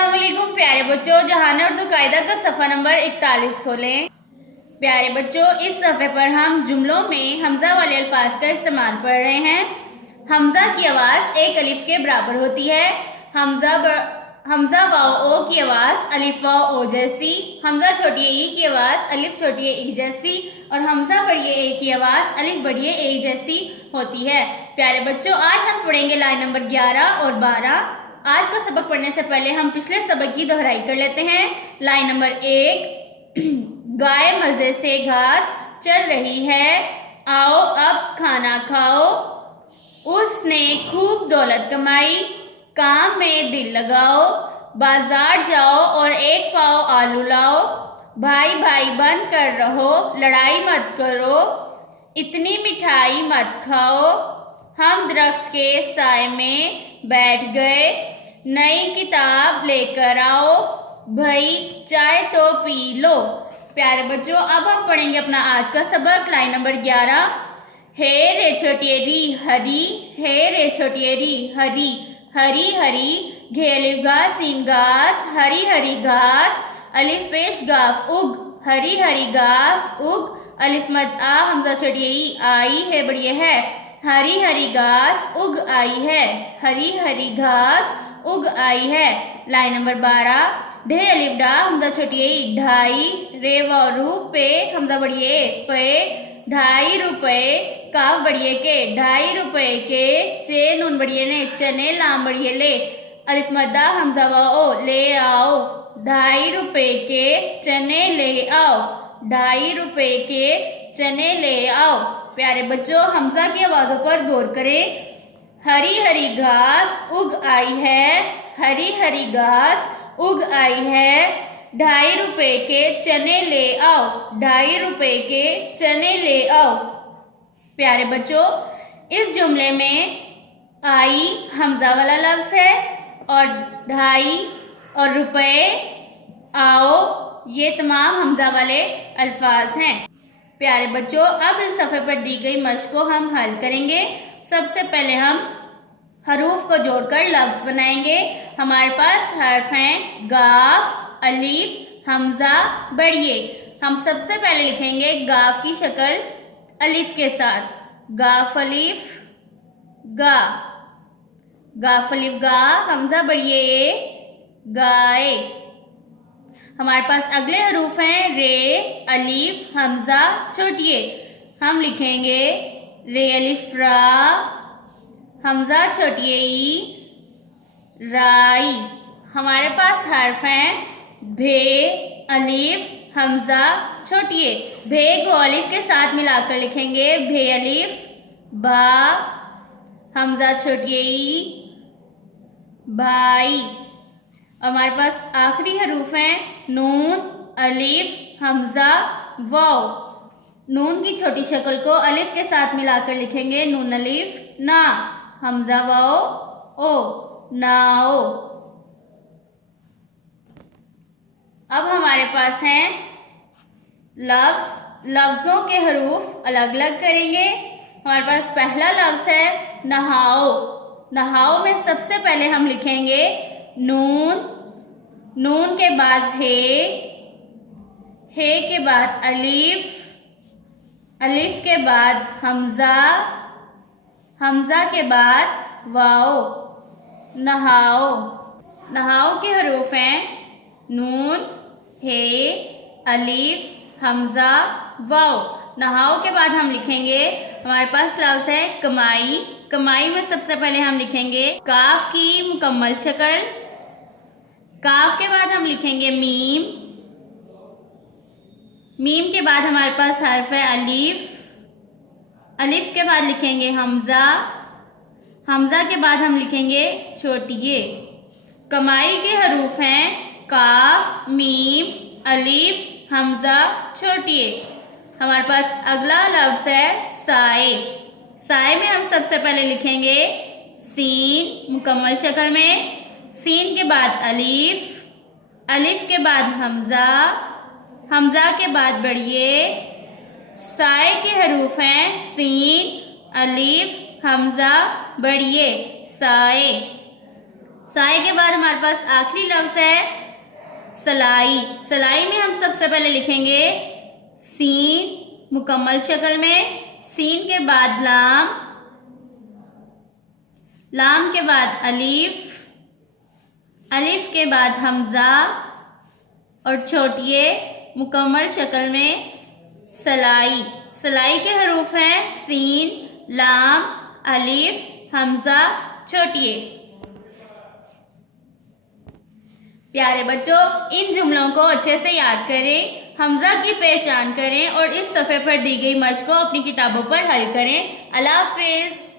अस्सलामुअलैकुम प्यारे बच्चों, जहान उर्दू कायदा का सफ़ा नंबर 41 खोलें। प्यारे बच्चों, इस सफ़े पर हम जुमलों में हमजा वाले अल्फाज का इस्तेमाल पढ़ रहे हैं। हमजा की आवाज़ एक अलिफ के बराबर होती है। हमजा वाओ ओ की आवाज़ अलिफ वाओ ओ जैसी, हमजा छोटी ई की आवाज़ अलिफ छोटी ई जैसी और हमजा बड़ी ए की आवाज़ अलिफ बड़ी ए जैसी होती है। प्यारे बच्चों, आज हम पढ़ेंगे लाइन नंबर 11 और 12। आज का सबक पढ़ने से पहले हम पिछले सबक की दोहराई कर लेते हैं। लाइन नंबर 1, गाय मजे से घास चर रही है, आओ अब खाना खाओ। उसने खूब दौलत कमाई, काम में दिल लगाओ। बाजार जाओ और एक पाव आलू लाओ। भाई भाई बन कर रहो, लड़ाई मत करो। इतनी मिठाई मत खाओ। हम दरख्त के साए में बैठ गए, नई किताब लेकर आओ। भाई चाय तो पी लो। प्यारे बच्चों, अब हम पढ़ेंगे अपना आज का सबक। लाइन नंबर 11, हे रे छोटियरी हरी, हे रे छोटियरी हरी, हरी हरी घेलिफ घास सीन घास, हरी हरी घास अलिफ पेश गाफ उग, हरी हरी घास उग। अलिफ मद आ हमजा छोटी आई है बड़ी है, हरी हरी घास उग आई है, हरी हरी घास उग आई है। लाइन नंबर 12, ढे अलिफ डा हमजा छोटी ढाई, रे व रू पे हमजा बड़िए पे, 2.5 रुपए काफ बड़िए के 2.5 रुपए के, चे नून बड़िए ने चने लाम बड़िए ले, अलिफ मद्दा हमजा व ओ ले आओ। 2.5 रुपए के चने ले आओ, 2.5 रुपए के चने ले आओ। प्यारे बच्चों, हमजा की आवाज़ों पर गौर करें। हरी हरी घास उग आई है, हरी हरी घास उग आई है। 2.5 रुपए के चने ले आओ, 2.5 रुपए के चने ले आओ। प्यारे बच्चों, इस जुमले में आई हमजा वाला लफ्ज़ है और 2.5 और रुपए आओ ये तमाम हमजा वाले अल्फाज हैं। प्यारे बच्चों, अब इस सफ़े पर दी गई मश्क को हम हल करेंगे। सबसे पहले हम हरूफ को जोड़कर लफ्ज़ बनाएंगे। हमारे पास हर्फ हैं गाफ, अलीफ, हमजा, बड़िए। हम सबसे पहले लिखेंगे गाफ की शक्ल अलिफ के साथ, गाफ अलिफ गा, गाफ अलिफ गा, हमजा बड़िए गाए। हमारे पास अगले हरूफ हैं रे, अलीफ, हमजा, छोटिए। हम लिखेंगे रे अलिफ रा, हमजा छोटिए ई, राई। हमारे पास हर्फ हैं भे, अलिफ, हमजा, छोटिए। भे को अलिफ के साथ मिलाकर लिखेंगे भे अलिफ बा, हमजा छोटिए ई, भाई। हमारे पास आखिरी हरूफ हैं नून, अलिफ, हमजा, वाव। नून की छोटी शक्ल को अलिफ के साथ मिलाकर लिखेंगे नून अलिफ ना, हमजा वाओ ओ, नाओ। अब हमारे पास हैं लफ्ज़ों के हरूफ अलग अलग करेंगे। हमारे पास पहला लफ्ज़ है नहाओ। नहाओ में सबसे पहले हम लिखेंगे नून, नून के बाद हे के बाद अलिफ, अलिफ के बाद हमजा, हमजा के बाद वाओ, नहाओ। नहाओ के हरूफ हैं नून, हे, अलिफ, हमजा, वाओ। नहाओ के बाद हम लिखेंगे, हमारे पास लफ्ज़ है कमाई। कमाई में सबसे पहले हम लिखेंगे काफ की मुकम्मल शक्ल, काफ के बाद हम लिखेंगे मीम, मीम के बाद हमारे पास हर्फ है अलिफ, अलिफ के बाद लिखेंगे हमजा, हमजा के बाद हम लिखेंगे छोटिए। कमाई के हरूफ हैं काफ, मीम, अलिफ, हमजा, छोटिए। हमारे पास अगला लफ्ज़ है साए। साए में हम सबसे पहले लिखेंगे सीन मुकम्मल शक्ल में, सीन के बाद अलिफ, अलिफ के बाद हमजा, हमजा के बाद बड़िए। साए के हरूफ हैं सीन, अलिफ, हमजा, बड़िए, साए। साए के बाद हमारे पास आखिरी लफ्ज है सलाई। सलाई में हम सबसे पहले लिखेंगे सीन मुकम्मल शक्ल में, सीन के बाद लाम, लाम के बाद अलीफ, अलीफ के बाद हमजा और छोटिए मुकम्मल शक्ल में सलाई। सलाई के हरूफ हैं सीन, लाम, अलीफ, हमजा, छोटिए। प्यारे बच्चों, इन जुमलों को अच्छे से याद करें, हमजा की पहचान करें और इस सफ़े पर दी गई मश्क को अपनी किताबों पर हल करें। अल्लाह हाफ़िज़।